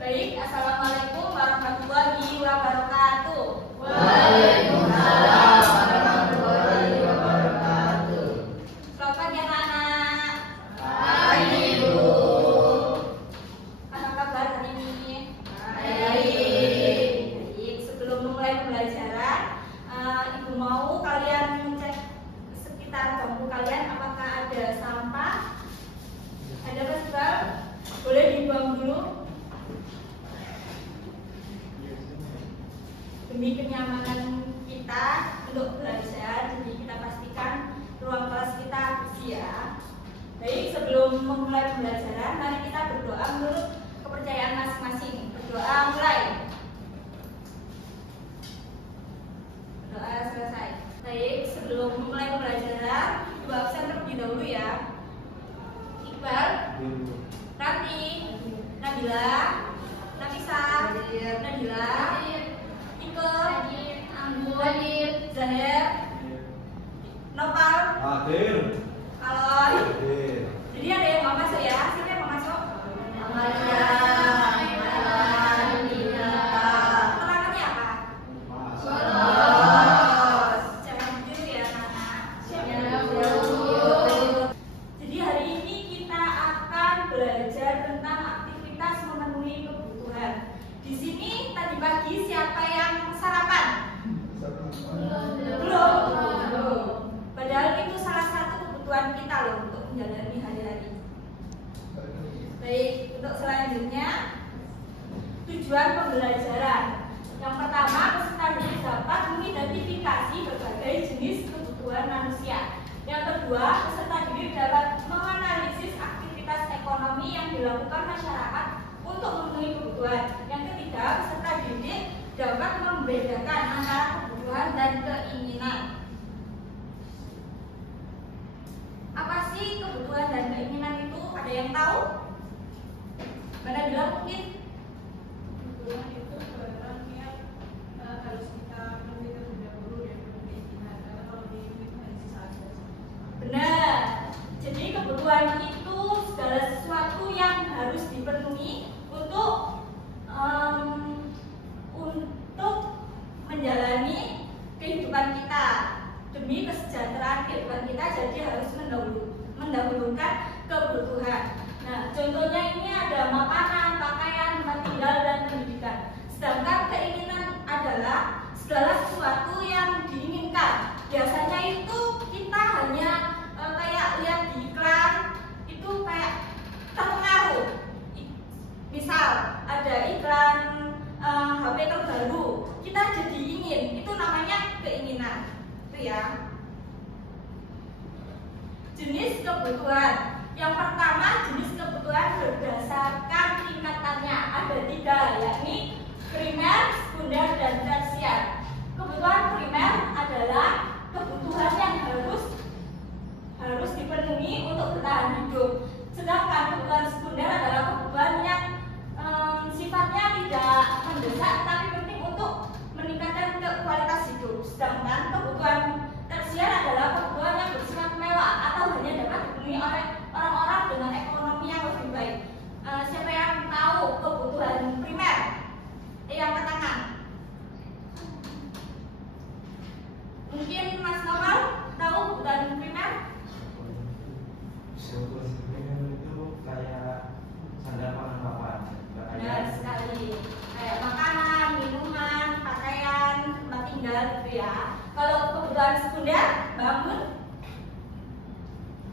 Baik, Assalamualaikum warahmatullahi wabarakatuh. Waalaikumsalam warahmatullahi wabarakatuh. Selamat pagi anak-anak. Pagi Bu. Apa kabar hari ini? Baik. Baik, sebelum memulai pembelajaran, Ibu mau kalian cek sekitar bangku kalian apakah ada sampah, ada pastel, boleh dibuang dulu. Demi kenyamanan kita untuk belajar, jadi kita pastikan ruang kelas kita bersih ya. Baik, sebelum memulai pembelajaran, mari kita berdoa menurut kepercayaan masing-masing. Berdoa mulai. Berdoa selesai. Baik, sebelum memulai pembelajaran, Ibu absen terlebih dahulu ya. Iqbal, Rati, Nabila, Nafisa, Nabila, Ike, Anggun, Zahir, Nopal, Aloy. Jadi ada yang mau masuk ya? Siapa yang mau masuk? Amalia, Keterangannya apa? Lolos. Jangan tidur ya anak-anak. Jadi hari ini kita akan belajar tentang aktivitas memenuhi kebutuhan. Di sini tadi pagi siapa yang sarapan? Belum. Padahal itu salah satu kebutuhan kita loh untuk menjalani hari-hari. Baik, untuk selanjutnya tujuan pembelajaran. Yang pertama, peserta didik dapat mengidentifikasi berbagai jenis kebutuhan manusia. Yang kedua, peserta didik dapat menganalisis aktivitas ekonomi yang dilakukan masyarakat untuk memenuhi kebutuhan. Yang ketiga, peserta didik dapat membedakan antara kebutuhan dan keinginan. Apa sih kebutuhan dan keinginan itu? Ada yang tahu? Mana bilang mungkin? Kebutuhan itu barang yang harus kita penuhi terlebih dahulu dan keinginan, karena kalau keinginan itu hanya sesaat. Benar. Jadi kebutuhan itu segala sesuatu yang harus dipenuhi untuk menjalani kehidupan kita, demi kesejahteraan kehidupan kita. Jadi harus mendahulukan kebutuhan. Nah, contohnya ini ada makanan, pakaian, tempat tinggal, dan pendidikan. Sedangkan keinginan adalah segala sesuatu yang diinginkan. Biasanya itu kita hanya kayak lihat di iklan, itu kayak terpengaruh. Misal ada iklan HP terbaru, kita jadi ingin, itu namanya keinginan. Itu ya. Jenis kebutuhan. Yang pertama, jenis kebutuhan berdasarkan tingkatannya. Ada 3, yakni primer, sekunder, dan tersier. Kebutuhan primer adalah kebutuhan yang harus dipenuhi untuk bertahan hidup. Sedangkan kebutuhan sekunder adalah kebutuhan yang sifatnya tidak mendesak, tapi penting untuk meningkatkan kualitas hidup. Sedangkan kebutuhan tersier adalah kebutuhan yang bersifat mewah atau hanya dapat dipenuhi oleh orang-orang dengan ekonomi yang lebih baik. Siapa yang tahu kebutuhan primer? Yang angkat tangan. Mungkin Mas Novel tahu kebutuhan primer? Itu kayak sandal pangan papan. Benar sekali. Kayak makanan, minuman, pakaian, tempat tinggal gitu ya. Kalau kebutuhan sekunder, bangun.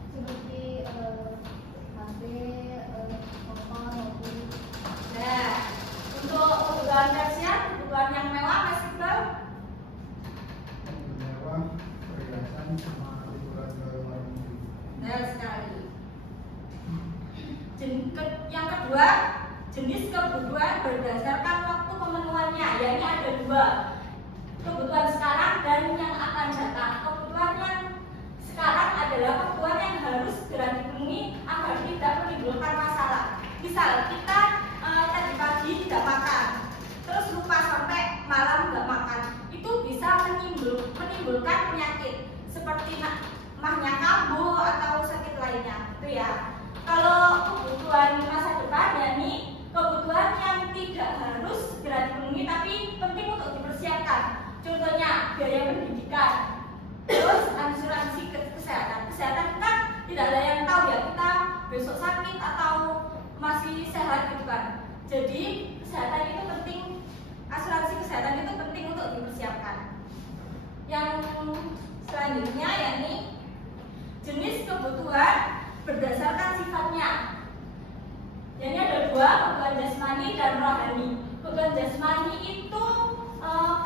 Seperti HP, telepon, mobil. Nah, untuk kebutuhan tersier, kebutuhan yang mewah, Mas Iqbal? Mewah, perhiasan, sama liburan ke luar negeri. Benar sekali. Yang kedua, jenis kebutuhan berdasarkan waktu pemenuhannya, yakni ada 2. Kebutuhan sekarang dan yang akan datang. Kebutuhan yang sekarang adalah kebutuhan yang harus segera dipenuhi agar tidak menimbulkan masalah. Misal kita tadi pagi tidak makan, terus lupa sampai malam nggak makan, itu bisa menimbulkan penyakit seperti mahnya kambuh atau sakit lainnya, itu ya. Kalau kebutuhan masa depan, yakni kebutuhan yang biaya pendidikan. Terus asuransi kesehatan. Kesehatan kan tidak ada yang tahu ya, kita besok sakit atau masih sehat gitu kan. Jadi kesehatan itu penting, asuransi kesehatan itu penting untuk dipersiapkan. Yang selanjutnya yakni jenis kebutuhan berdasarkan sifatnya. Jadi ada dua, kebutuhan jasmani dan rohani. Kebutuhan jasmani itu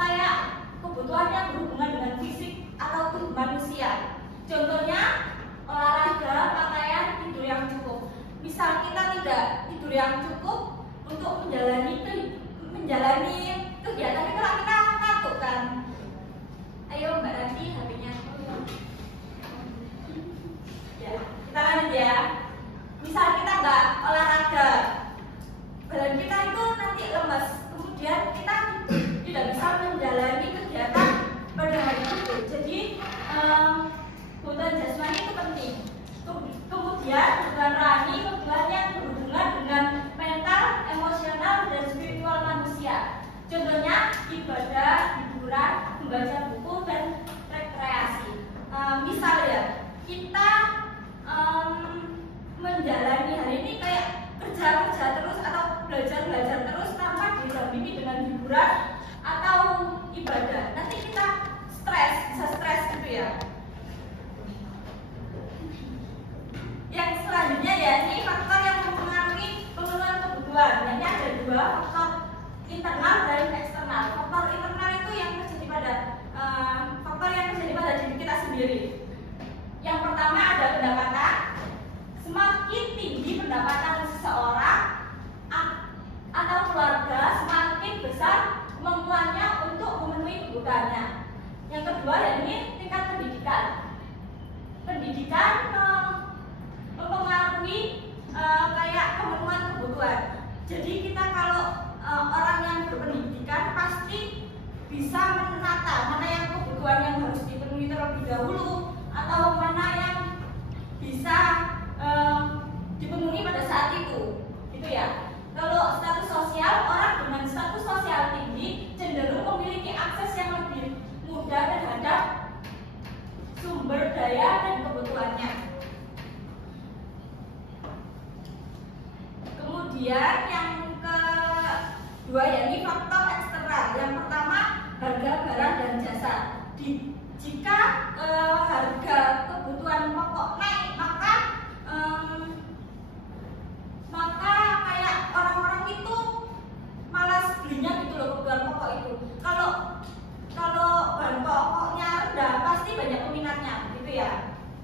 kayak kebutuhan yang berhubungan dengan fisik atau tubuh manusia. Contohnya olahraga, pakaian, tidur yang cukup. Misal kita tidak tidur yang cukup untuk menjalani kegiatan itu, kita takut kan. Ayo Mbak Ranti, HP-nya. Ya, kita lanjut ya. Misal kita nggak olahraga, badan kita itu nanti lemas, kemudian kita tidak bisa menjalani kegiatan pada hari itu. Jadi kebutuhan jasmani itu penting. Kemudian kebutuhan rohani, kebutuhan yang berhubungan dengan mental, emosional, dan spiritual manusia. Contohnya ibadah, hiburan, membaca buku, dan rekreasi. Misal ya, kita menjalani hari ini kayak kerja terus atau belajar terus tanpa didampingi dengan hiburan atau ibadah. Nanti kita bisa stres gitu ya. Yang selanjutnya ya, ini faktor yang mempengaruhi pemenuhan kebutuhan. Jadi ada dua, faktor internal dan eksternal. Faktor internal itu yang terjadi pada diri kita sendiri. Yang pertama ada pendapatan. Semakin tinggi pendapatan seseorang atau keluarga, semakin besar kemampuannya untuk memenuhi kebutuhannya. Yang kedua yakni tingkat pendidikan. Pendidikan mempengaruhi kayak pemenuhan kebutuhan. Jadi kita kalau orang yang berpendidikan pasti bisa menata mana yang kebutuhan yang harus dipenuhi terlebih dahulu atau mana yang bisa dipenuhi pada saat itu, gitu ya. Kalau status sosial, orang dengan status sosial tinggi cenderung memiliki akses yang lebih mudah terhadap sumber daya dan kebutuhannya. Kemudian yang kedua yakni faktor eksternal. Yang pertama harga barang dan jasa. Jika harga kebutuhan pokok naik, maka kayak orang-orang itu malas belinya gitu loh, kebutuhan pokok itu. Kalau bahan pokoknya rendah pasti banyak peminatnya gitu ya.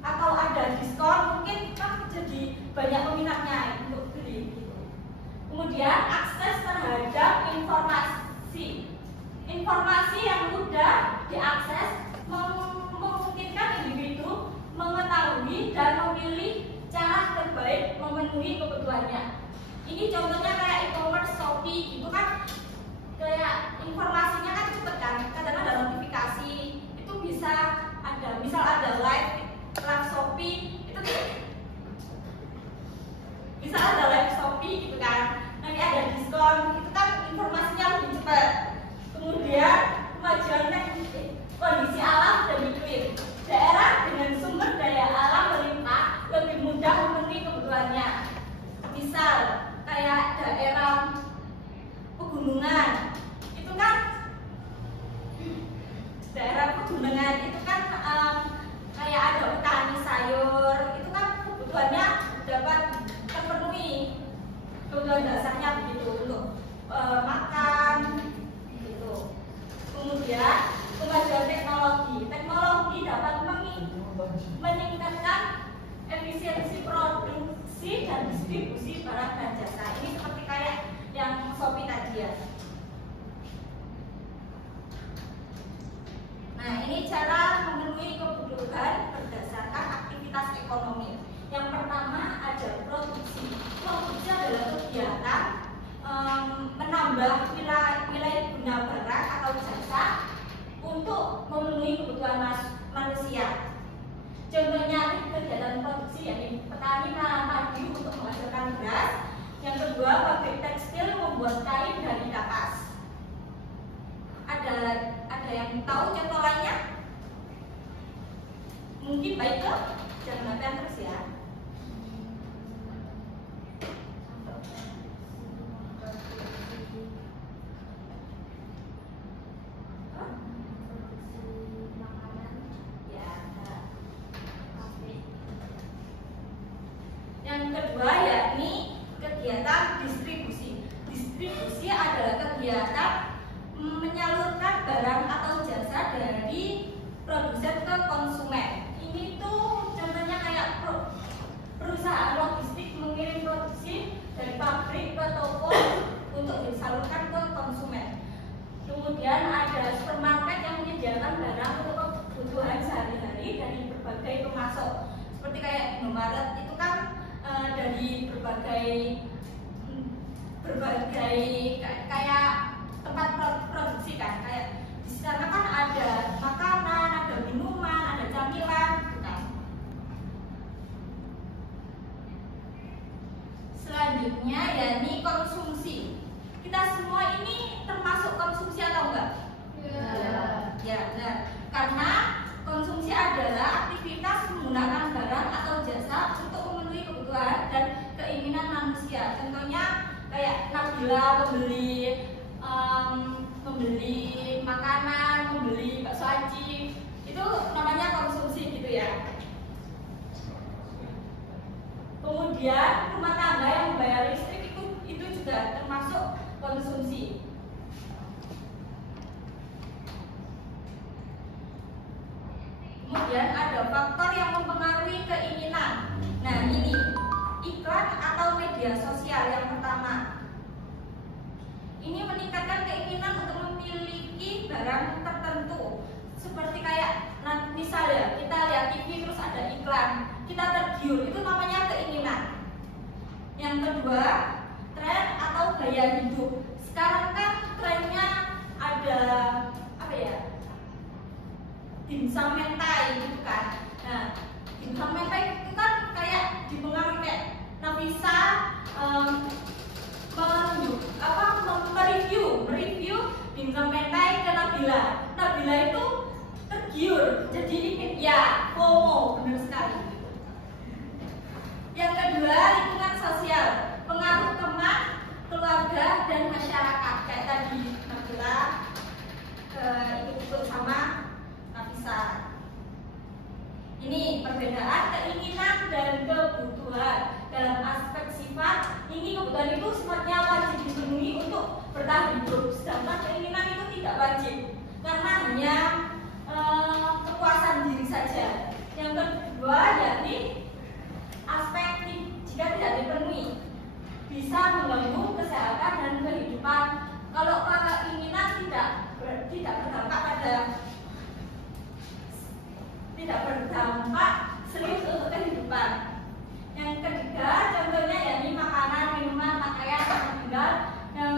Atau ada diskon mungkin jadi banyak peminatnya untuk beli gitu. Kemudian akses terhadap informasi yang mudah diakses memungkinkan individu mengetahui dan memilih cara terbaik memenuhi kebutuhannya. Ini contohnya kayak e-commerce, Shopee itu kan kayak informasinya kan cepet kan, kadang ada notifikasi itu bisa ada, misal ada live Shopee itu bisa ada live Shopee gitu kan, nanti ada diskon itu kan informasinya lebih cepat. Kemudian kemajuan kondisi alam dan iklim. Daerah dengan sumber daya alam melimpah lebih mudah memenuhi kebutuhannya. Misal kayak daerah pegunungan itu kan kayak ada petani sayur itu kan kebutuhannya dapat terpenuhi, kebutuhan dasarnya begitu untuk makan gitu. Kemudian kemajuan teknologi dapat meningkatkan efisiensi produksi dan distribusi barang dan jasa. Ini seperti kayak yang Shopee tadi ya. Nah, ini cara memenuhi kebutuhan berdasarkan aktivitas ekonomi. Yang pertama ada produksi. Produksi adalah kegiatan menambah nilai guna barang atau jasa untuk memenuhi kebutuhan manusia. Contohnya kegiatan produksi yakni petani menanam padi untuk menghasilkan beras. Yang kedua, pabrik tekstil membuat kain dari kapas. Ada yang tahu contoh lainnya Mungkin baik ke jangan latihan terus ya. Yang kedua yakni kegiatan distribusi. Distribusi adalah kegiatan menyalurkan barang atau jasa dari produsen ke konsumen. Ini tuh contohnya kayak perusahaan logistik mengirim produksi dari pabrik ke toko untuk disalurkan ke konsumen. Kemudian ada supermarket yang menyediakan barang untuk kebutuhan sehari-hari dari berbagai pemasok. Seperti kayak Indomaret itu kan dari berbagai kayak tempat produksi kan, kayak di sana kan ada makanan, ada minuman, ada camilan, gitu kan. Selanjutnya yakni konsumsi. Kita semua ini termasuk konsumsi atau enggak? Ya, benar. Karena konsumsi adalah aktivitas menggunakan barang atau jasa untuk memenuhi kebutuhan dan keinginan manusia. Contohnya kayak Nabila membeli makanan, membeli bakso aci, itu namanya konsumsi gitu ya. Kemudian rumah tangga yang membayar listrik itu juga termasuk konsumsi. Kemudian ada faktor yang mempengaruhi keinginan. Nah ini iklan atau media sosial yang pertama. Ini meningkatkan keinginan untuk memiliki barang tertentu. Seperti kayak misalnya kita lihat TV terus ada iklan, kita tergiur, itu namanya keinginan. Yang kedua, tren atau gaya hidup. Sekarang kan trennya ada apa ya? Dimsum mentai gitu kan. Nah, dimsum mentai itu kan kayak dipengaruhi kayak Nafisa mereview dimsum mentai ke Nabila. Nabila itu tergiur, jadi ingin ya FOMO, benar sekali. Yang kedua, lingkungan sosial, pengaruh teman, keluarga dan masyarakat. Kayak tadi Nabila ikut sama Nafisa. Ini perbedaan keinginan dan kebutuhan. Dalam aspek sifat, ini kebutuhan itu sifatnya wajib dipenuhi untuk bertahan hidup, sedangkan keinginan itu tidak wajib karena hanya kepuasan diri saja. Yang kedua yakni aspek jika tidak dipenuhi bisa mengganggu kesehatan dan kehidupan. Kalau keinginan tidak berdampak serius untuk kehidupan. Yang ketiga contohnya yakni makanan, minuman, pakaian, tempat tinggal. Yang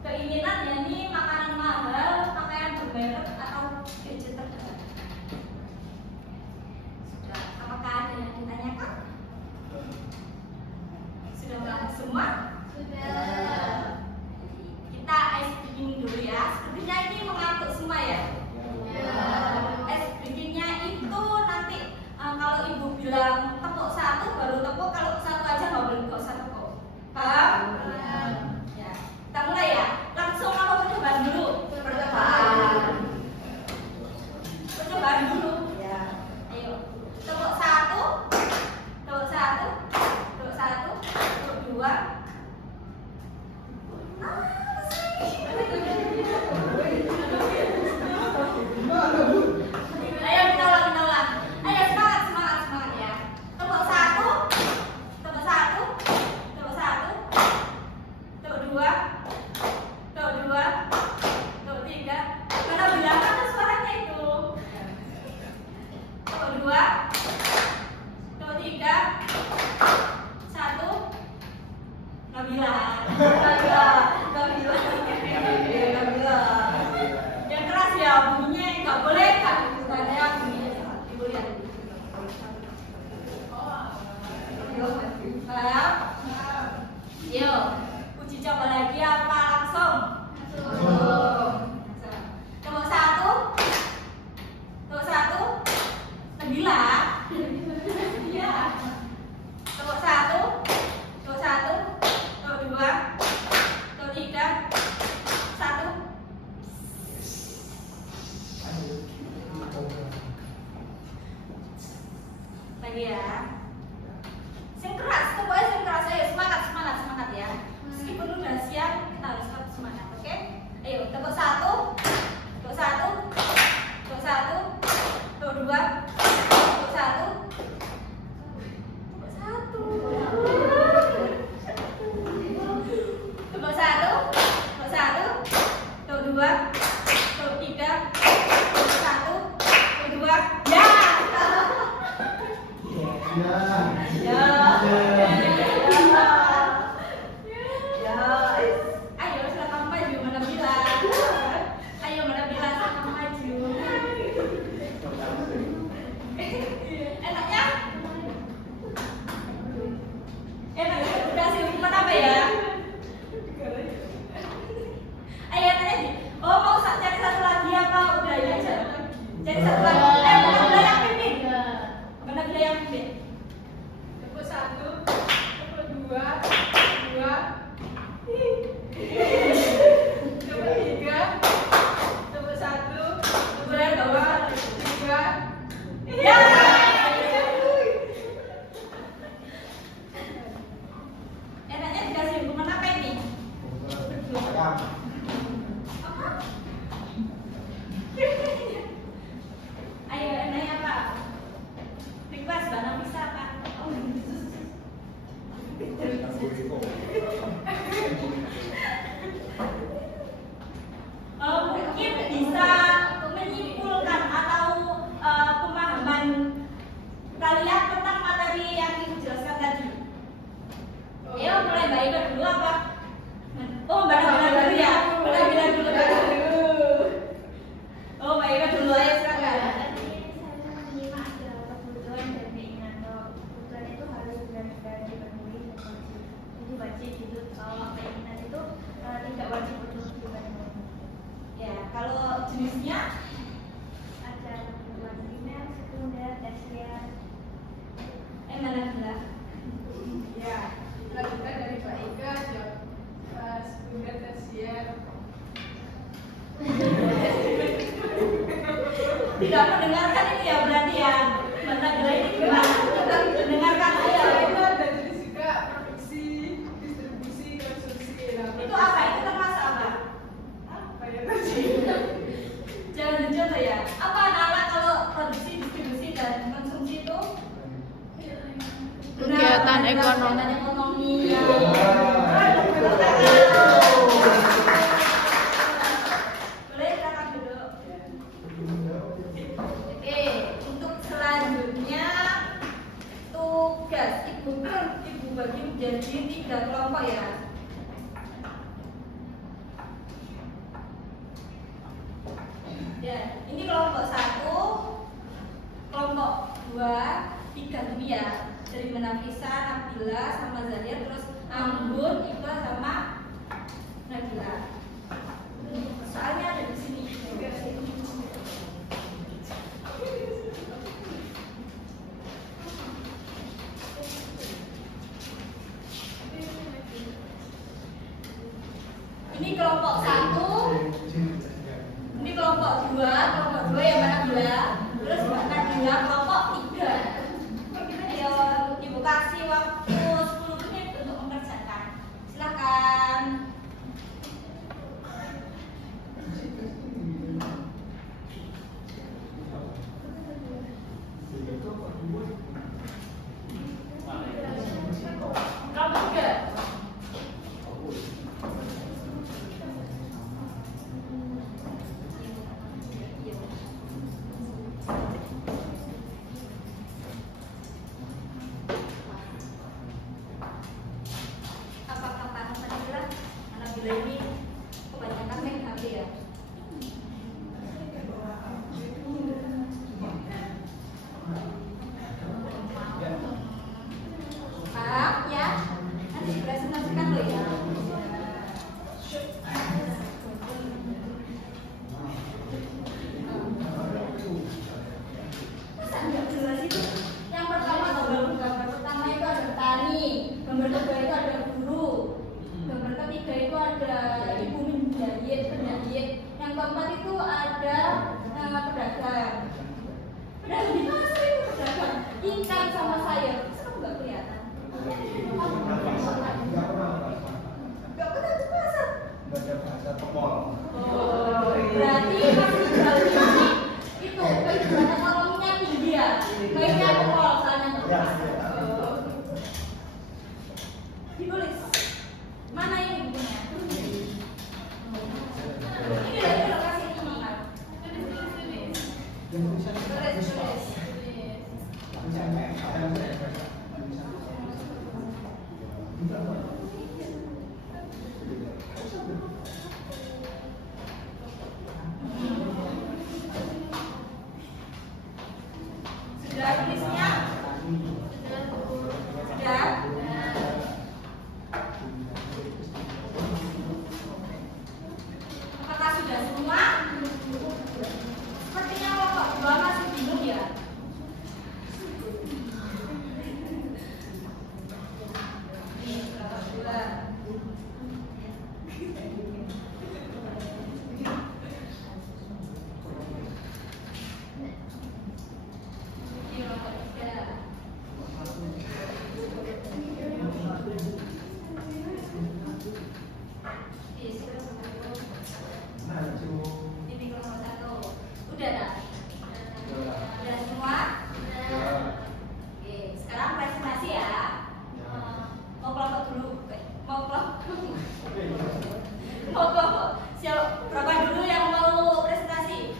keinginan yakni makanan mahal, pakaian bermerek atau gadget terbaru. Sudah, apakah ada yang ditanyakan? Sudah melakukan semua? Sudah. Kita ice breaking dulu ya. Sepertinya ini mengantuk semua ya. Ice breakingnya itu nanti kalau ibu bilang tepuk satu baru tepuk, kalau satu aja nggak boleh tepuk satu kok. Paham? Ya. Kita mulai ya. Langsung apa percobaan dulu? Percobaan dulu. Ya. Ayo. Tepuk satu, tepuk satu, tepuk satu, tepuk dua. Ayo kita ulang. Ayo semangat ya. Tepuk satu, tepuk satu, tepuk satu, tepuk dua, tepuk dua, tepuk tiga. Mana bilang kan suaranya itu? Tepuk dua, tepuk tiga, satu. Nabila. Yang keras ya bunyinya, nggak boleh kan? Bukannya bunyinya ibu lihat. Paham? Yuk, uji coba lagi apa langsung? Tepuk satu, 9. kedua, ketiga, satu, kedua, ya. Ya. Ayo silakan maju, mana bilang? Ayo mana bilang silakan maju. Enaknya? Enaknya dikasih hukuman apa ya? Ayo tanya. Oh mau cari satu lagi apa udah ini aja? Cari satu lagi. Mana bila yang pimpin? Mana bila yang pimpin? Tepuk satu, tepuk dua, dua, tepuk tiga, tepuk satu, tepuk dua, tiga. Ya. Enaknya dikasih hukuman apa ini? Apa? Ayo enaknya apa? Request Mbak bisa apa? Mungkin bisa menyimpulkan atau pemahaman kalian tentang materi yang dijelaskan tadi. Ayo mulai Mbak Ida dulu apa? Oh Mbak Nabila dulu ya? Mbak Nabila dulu. Oh Mbak Ida dulu aja silakan. Saya menyimak beberapa kebutuhan dan keinginan. Kebutuhan itu harus benar-benar dipenuhi dan wajib. Jadi wajib itu kalau keinginan itu tidak wajib untuk dipenuhi. Ya, kalau jenisnya Ada kebutuhan primer, sekunder, tersier. Mbak Nabila. Ya, lanjutkan dari Mbak Ika, sekunder, tersier. Tidak mendengarkan ini ya berarti ya. Mbak Nabila ini gimana? Mendengarkan aja. Itu ada jenis juga produksi, distribusi, konsumsi. Itu apa? Itu termasuk apa? Apa ya tadi? Jangan jujur ya. Apa anak-anak kalau produksi, distribusi dan konsumsi itu? Kegiatan ekonomi. Kegiatan ekonomi. Boleh silakan duduk. Oke, untuk selanjutnya tugas ibu bagi menjadi 3 kelompok ya. Ya, ini kelompok 1, kelompok 2, 3 dulu ya. Dari Nafisa, Nabila, sama Zalia, terus Ambun, Iqbal sama Nabila. Soalnya ada di sini. Ini kelompok 1, ini kelompok 2 yang mana Nabila, terus Nabila kelompok 3. Ayo Ibu kasih waktu 10 menit untuk mengerjakan. Silakan. Kelompok 3. Apakah Pak Nabila? Nabila ini kebanyakan main HP ya? Maaf ya, nanti presentasikan lo ya. Masa nggak jelas itu? Yang pertama gambar pertama itu ada petani, gambar kedua itu ada guru, gambar ketiga itu ada ibu penjahit, yang keempat itu ada pedagang. Pedagang di mana sih itu pedagang? Ikan sama sayur, masa nggak kelihatan? Nggak pernah ke pasar. Oh, berarti masih jual itu kehidupan ekonominya tinggi ya. Kayaknya ke mall soalnya tuh. Ditulis. Mana ini bukunya? Ini dari lokasi ini. Yang tulisan Tulis. Sudah tulisnya? Sudah? Apakah sudah semua? Sepertinya kelompok 2 masih bingung ya? Ini kelompok 2. Ini kelompok 3. Ini kelompok 1. Udah tak? Udah semua? Oke, sekarang presentasi ya. Mau kelompok dulu? Mau kelompok? Mau kelompok? Siapa dulu yang mau presentasi?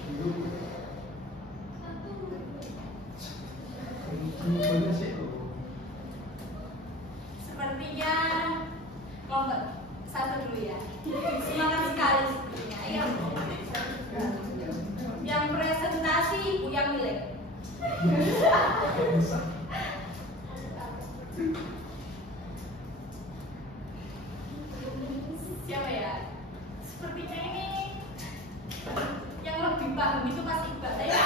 Sepertinya kelompok 1 dulu ya. Semangat sekali sepertinya. Ayo. Yang presentasi Ibu yang milik. Siapa ya? Sepertinya ini yang lebih paham itu pasti Ibu. Ayo.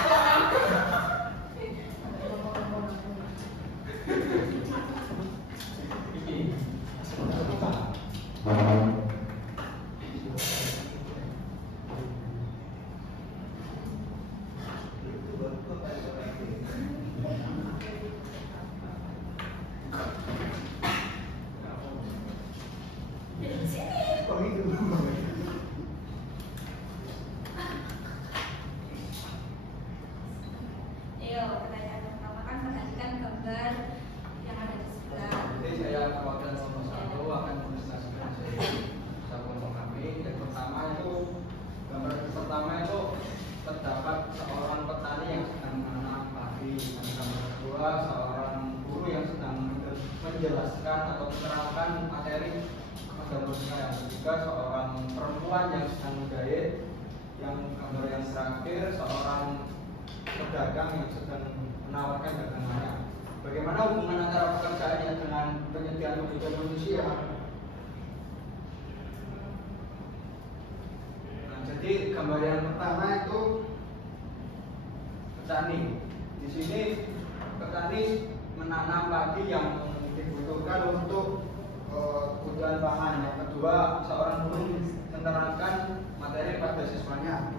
Dari sini. Ayo, pertanyaan pertama kan perhatikan gambar yang ada di sebelah. Jadi saya perwakilan kelompok 1 akan presentasikan kelompok kami. Yang pertama itu gambar pertama itu terdapat seorang petani yang sedang menanam padi. Dan gambar kedua seorang guru yang sedang menjelaskan atau menerangkan materi kepada mereka. Yang ketiga seorang perempuan yang sedang menjahit. Yang gambar yang terakhir seorang pedagang yang sedang menawarkan dagangannya. Bagaimana hubungan antara pekerjaannya dengan penyediaan kebutuhan manusia? Nah, jadi gambar yang pertama itu petani. Di sini petani menanam padi yang dibutuhkan untuk kebutuhan pangan. Yang kedua, seorang guru menerangkan materi pada siswanya,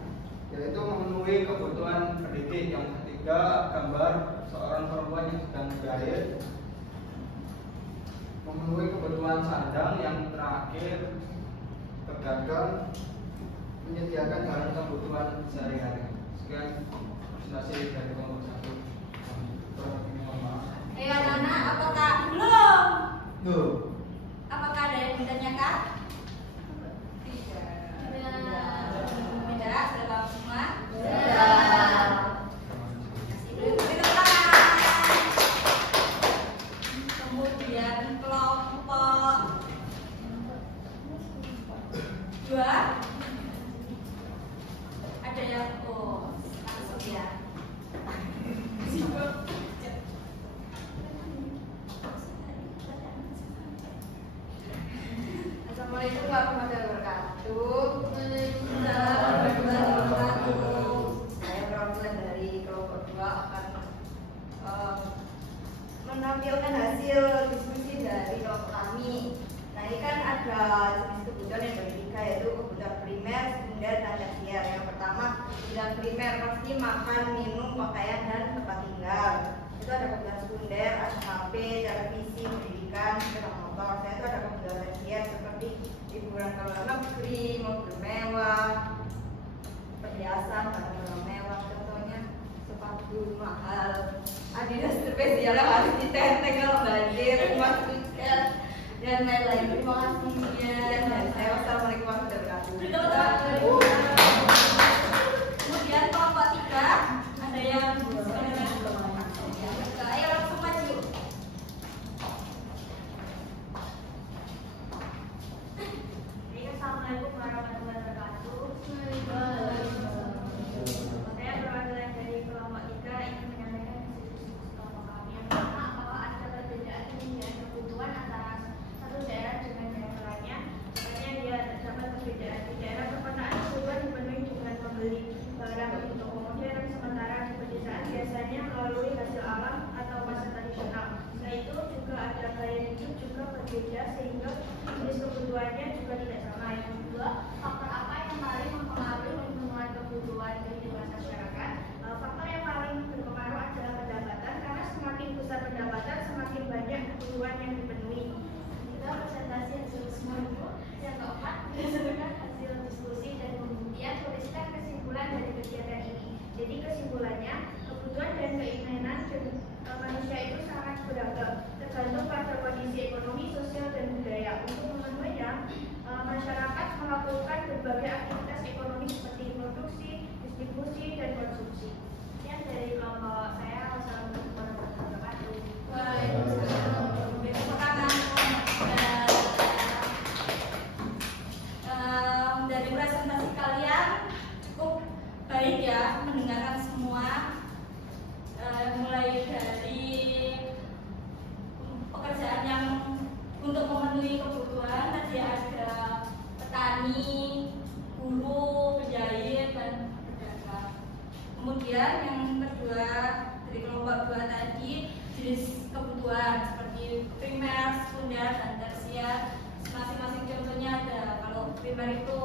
yaitu memenuhi kebutuhan pendidik. Yang ketiga, gambar seorang perempuan yang sedang menjahit, memenuhi kebutuhan sandang. Yang terakhir, pedagang menyediakan bahan kebutuhan sehari-hari. Sekian presentasi dari kelompok 1. Ayo anak-anak, apakah belum? Tuh. Apakah ada yang ditanyakan? Tidak. Tidak, sudah paham semua? Sudah. Beri tepuk tangan. Kemudian kelompok 2 ada yang langsung ya. Assalamualaikum warahmatullahi wabarakatuh. Saya perwakilan dari kelompok 2 akan menampilkan hasil diskusi dari kelompok kami. Nah, ini kan ada jenis kebutuhan yang bagi 3, yaitu kebutuhan primer, sekunder, dan tersier. Yang pertama, kebutuhan primer pasti makan, minum, pakaian, dan tempat tinggal. Itu ada kebutuhan sekunder, ada HP, televisi, pendidikan, sepeda motor. Nah, itu ada kebutuhan tersier seperti liburan ke luar negeri, mobil mewah, perhiasan, barang mewah, contohnya sepatu mahal, Adidas spesial yang harus ditenteng kalau banjir, emas tiket, dan lain-lain. Terima kasih. Wassalamualaikum warahmatullahi wabarakatuh. masyarakat melakukan berbagai aktivitas ekonomi seperti produksi, distribusi, dan konsumsi. Sekian dari kelompok saya. Wassalamualaikum warahmatullahi wabarakatuh. Waalaikumsalam. Terima kasih. Dari presentasi kalian cukup baik ya, mendengarkan semua, mulai dari pekerjaan yang untuk memenuhi kebutuhan tadi ada petani, guru, penjahit, dan pedagang. Kemudian yang kedua dari kelompok 2 tadi jenis kebutuhan seperti primer, sekunder, dan tersier. Masing-masing contohnya ada. Kalau primer itu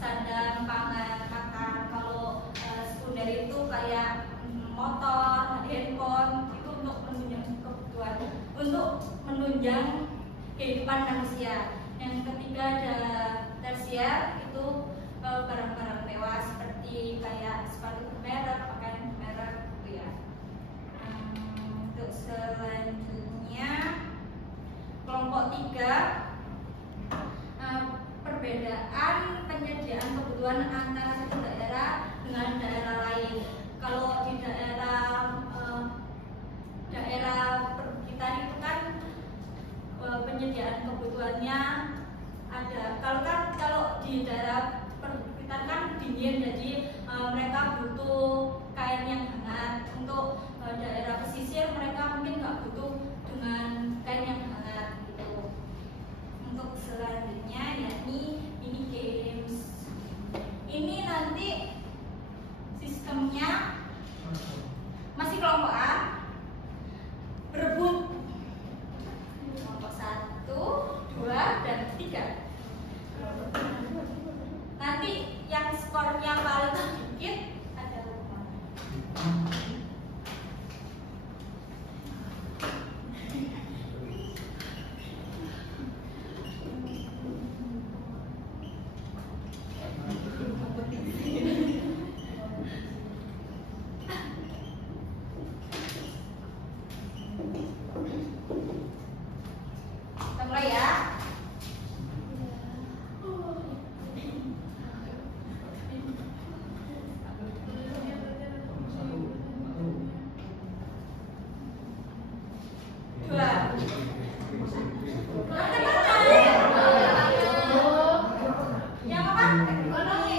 sandang, pangan, makan. Kalau sekunder itu kayak motor, handphone, itu untuk menunjang kebutuhan, untuk menunjang kehidupan manusia. Yang ketiga ada tersier, itu barang-barang mewah seperti kayak sepatu bermerek, pakaian bermerek, gitu ya. Untuk selanjutnya kelompok 3, perbedaan penyediaan kebutuhan antara satu daerah dengan daerah lain. Kalau di daerah perbukitan itu kan penyediaan kebutuhannya ada. Kalau di daerah perbukitan kan dingin, jadi mereka butuh kain yang hangat. Untuk daerah pesisir mereka mungkin nggak butuh dengan kain yang hangat gitu. Untuk selanjutnya yakni ini games. Ini nanti sistemnya masih kelompok A, berebut kelompok 1, 2, dan 3. Nanti yang skornya paling sedikit ada hukuman. Kita mulai ya. Yang apa? Ekonomi.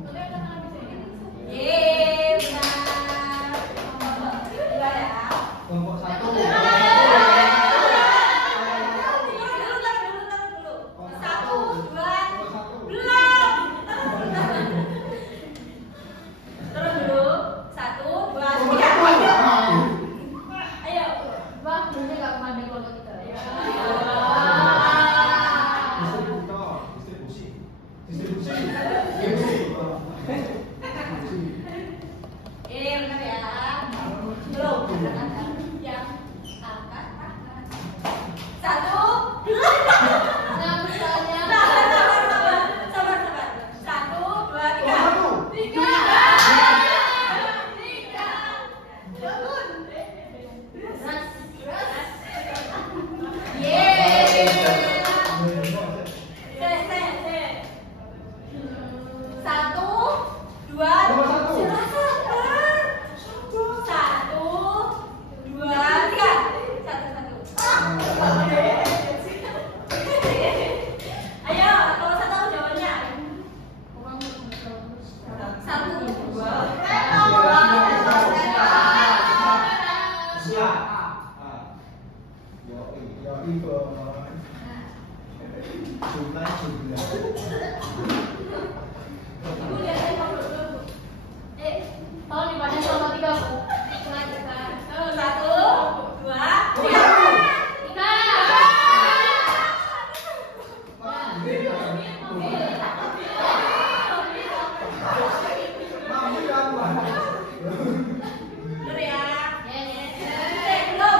Benar. Dua ya. Kelompok 1. Dulu. 1, 2, belum. Terus dulu. 1, 2, 3. Ayo. Bang, dulunya nggak kemana kelompok kita. Benar ya. Belum. Yang angkat. 1, Nah, misalnya. sabar. 1, 2, 3. 3. Yeay. Saya. 1, 2, 3. Ayo, kalau saya tahu jawabannya. 1, 2. Ibu lihat saya kalau belum. Tolong dibacain sama 3, Bu. 1, 2, 3. Bener ya?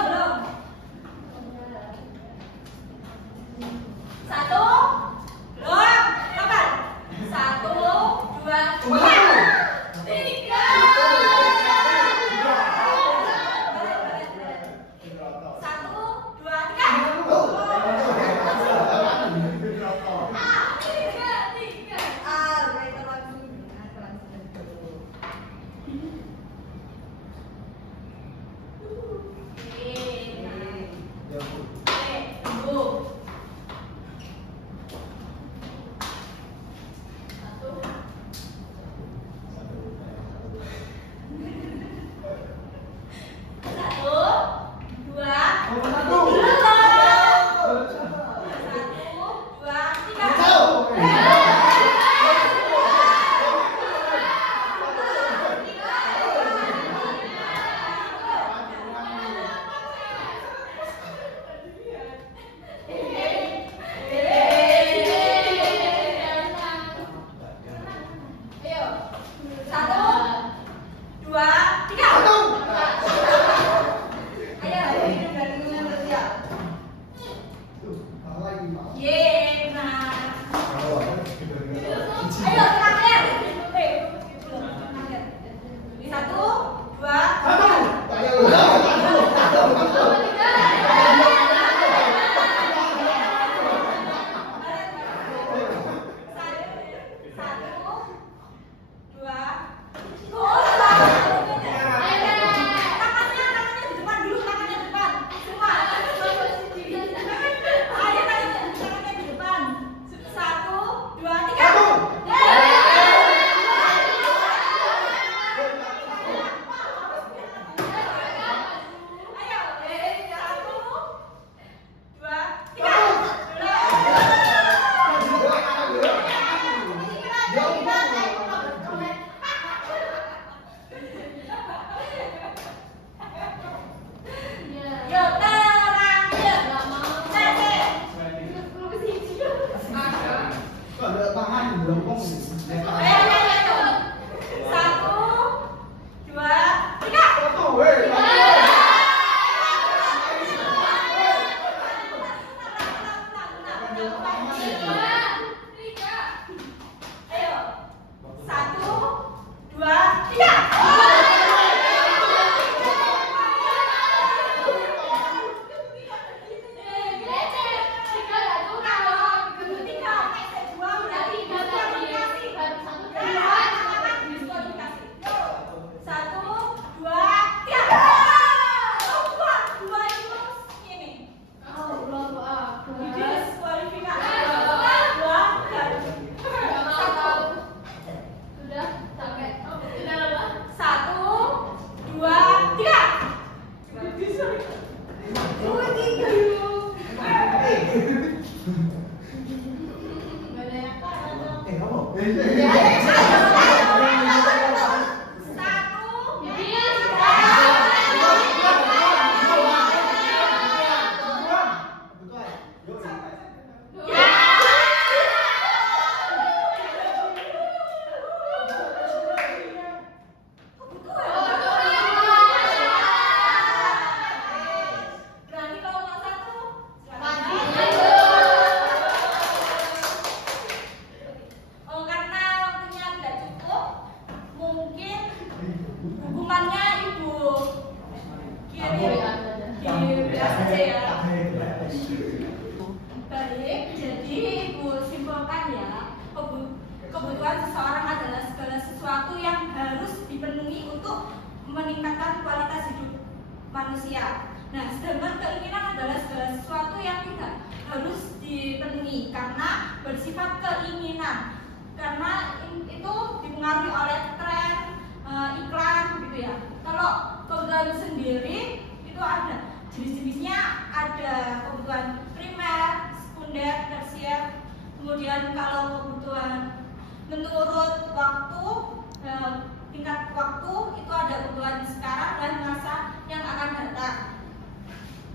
Belum. 1, belum. Kapan? 1, 2, 3. 1, 2, 3. Ayo terakhir. Terakhir.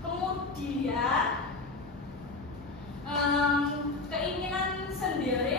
1, 2, keinginan sendiri